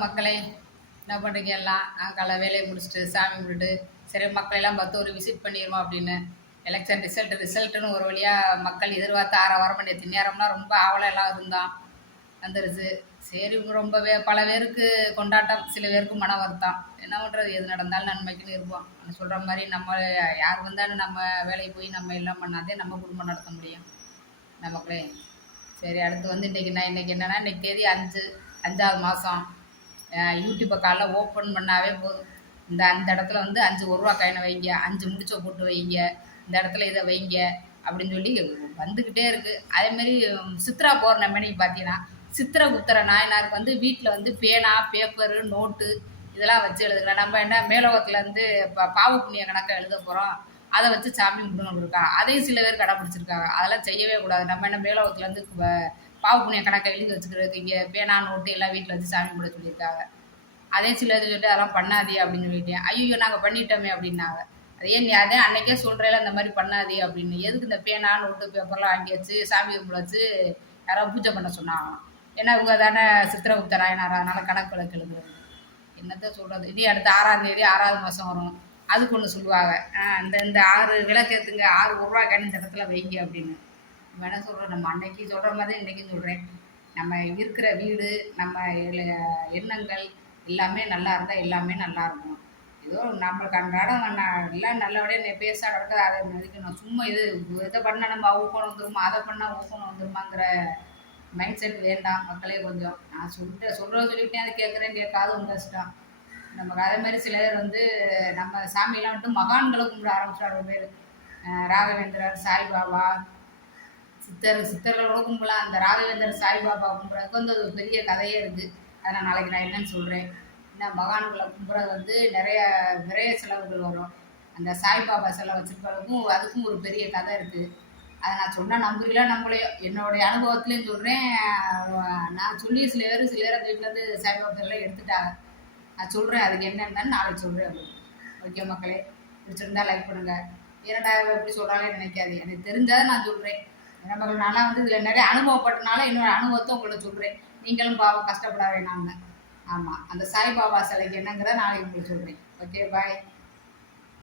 வணக்கம் மக்களே. என்ன பண்ணுறீங்க எல்லாம்? காலை வேலையை முடிச்சுட்டு சாமி கும்பிட்டுட்டு சரி மக்களெல்லாம் பார்த்து ஒரு விசிட் பண்ணிடுவோம் அப்படின்னு. எலெக்ஷன் ரிசல்ட்டுன்னு ஒரு வழியாக மக்கள் எதிர்பார்த்து வாரம் நேற்று நேரம்லாம் ரொம்ப ஆவலாக எல்லாம் இருந்தான். வந்துருச்சு. சரி ரொம்ப பல பேருக்கு கொண்டாட்டம், சில பேருக்கு மன வருத்தம். என்ன பண்ணுறது, எது நடந்தாலும் நன்மைக்குன்னு இருப்போம். சொல்கிற மாதிரி நம்ம யார் வந்தாலும் நம்ம வேலைக்கு போய் நம்ம எல்லாம் பண்ணாதே நம்ம குடும்பம் நடத்த முடியும் நமக்களே. சரி, அடுத்து வந்து இன்றைக்கி என்னென்னா இன்றைக்கி தேதி 5வது மாதம். யூடியூப்பை காலைல ஓப்பன் பண்ணாவே போதும். அந்த இடத்துல வந்து 5 1 ரூபா காயினை வைங்க, 5 முடிச்ச போட்டு வைங்க, இந்த இடத்துல இதை வைங்க அப்படின்னு சொல்லி வந்துக்கிட்டே இருக்குது. அதேமாரி சித்ரா பௌர்ணமிக்கு பார்த்தீங்கன்னா சித்திரகுப்தர நாயனாருக்கு வந்து வீட்டில் வந்து பேனா, பேப்பரு, நோட்டு இதெல்லாம் வச்சு எழுதுக்கலாம். நம்ம என்ன மேலோகத்தில் வந்து பாவ புண்ணிய கணக்கை எழுத போகிறோம், அதை வச்சு சாமி கும்பிடணும் இருக்கா. அதையும் சில பேர் கடைப்பிடிச்சிருக்காங்க. அதெல்லாம் செய்யவே கூடாது. நம்ம என்ன மேலோகத்தில் வந்து பாவ புண்ணிய கணக்கை எழுதி வச்சுக்கிறதுக்கு இங்கே பேனா, நோட்டு எல்லாம் வீட்டில் வச்சு சாமி கும்பிட சொல்லியிருக்காங்க. அதே சில இது சொல்லிட்டு அதெல்லாம் பண்ணாதே அப்படின்னு சொல்லிட்டேன். ஐயோ நாங்கள் பண்ணிட்டோமே அப்படின்னாங்க. அதே நீ அதே அன்னைக்கே சொல்கிறேல இந்த மாதிரி பண்ணாதே அப்படின்னு. எதுக்கு இந்த பேனா, நோட்டு, பேப்பர்லாம் வாங்கி வச்சு சாமி கும்பிட வச்சு யாராவது பூஜை பண்ண சொன்னாங்க. ஏன்னா இவங்க தானே சித்திரகுப்த நாயனார், அதனால் கணக்கு வழக்கு எழுதுறது. என்னத்த சொல்கிறது. இனி அடுத்த 6ஆம் தேதி 6வது மாதம் வரும். அதுக்கு ஒன்று சொல்லுவாங்க, இந்த 6 விளக்கேற்றுங்க, 6 1 ரூபா இந்த இடத்துல வைங்க அப்படின்னு. நம்ம என்ன சொல்கிறோம், நம்ம அன்னைக்கு சொல்கிற மாதிரி இன்றைக்கும் சொல்கிறேன். நம்ம இருக்கிற வீடு, நம்ம எண்ணங்கள் எல்லாமே நல்லா இருந்தால் எல்லாமே நல்லா இருக்கும். ஏதோ நம்மளுக்கு அன்றாடம் எல்லாம் நல்லபடியாக பேச நடக்குது, அதை மதிக்கணும். சும்மா இதை பண்ணால் நம்ம ஊக்கணும் வந்துருமா, அதை பண்ணால் ஊக்கணும் வந்துருமாங்கிற மைண்ட் செட் வேண்டாம் மக்களே. கொஞ்சம் நான் சொல்லிட்டேன், அதை கேட்காது உங்கள் இஷ்டம். நமக்கு அதே மாதிரி சில பேர் வந்து நம்ம சாமியெல்லாம் வந்துட்டு மகான்களை கும்பிட ஆரம்பிச்சிடாரு. பேர் ராகவேந்திரர், சாய்பாபா, சித்தர்களோட கும்பலாம். அந்த ராகவேந்தர், சாய்பாபா கும்புறதுக்கு வந்து அது ஒரு பெரிய கதையே இருக்குது. அதை நாளைக்கு நான் என்னன்னு சொல்கிறேன். ஏன்னா மகான்களை கும்புறது வந்து நிறைய செலவுகள் வரும். அந்த சாய்பாபா சிலை வச்சுருப்பதுக்கும் அதுக்கும் ஒரு பெரிய கதை இருக்குது. அதை நான் சொன்னால் நம்புறீங்களா நம்பலையோ, என்னுடைய அனுபவத்துலேயும் சொல்கிறேன். நான் சொல்லி சில பேர் அந்த வீட்டிலேருந்து சாய்பாபா சிலைலாம் எடுத்துட்டாங்க. நான் சொல்கிறேன், அதுக்கு என்னென்னு நாளைக்கு சொல்கிறேன் அப்படின்னு. ஓகே மக்களே, பிடிச்சிருந்தா லைக் பண்ணுங்கள். ஏன்னா எப்படி சொல்கிறாலே நினைக்காது, எனக்கு தெரிஞ்சாத நான் சொல்கிறேன். நம்ம நான்லாம் வந்து இதில் நிறைய அனுபவப்பட்டனால என்னோடய அனுபவத்தை உங்களை சொல்கிறேன். நீங்களும் பாவம் கஷ்டப்பட வேணாம்னு. ஆமாம், அந்த சாய்பாபா சிலைக்கு என்னங்கிறத நாளைக்கு உங்களுக்கு சொல்கிறேன். ஓகே, பாய்.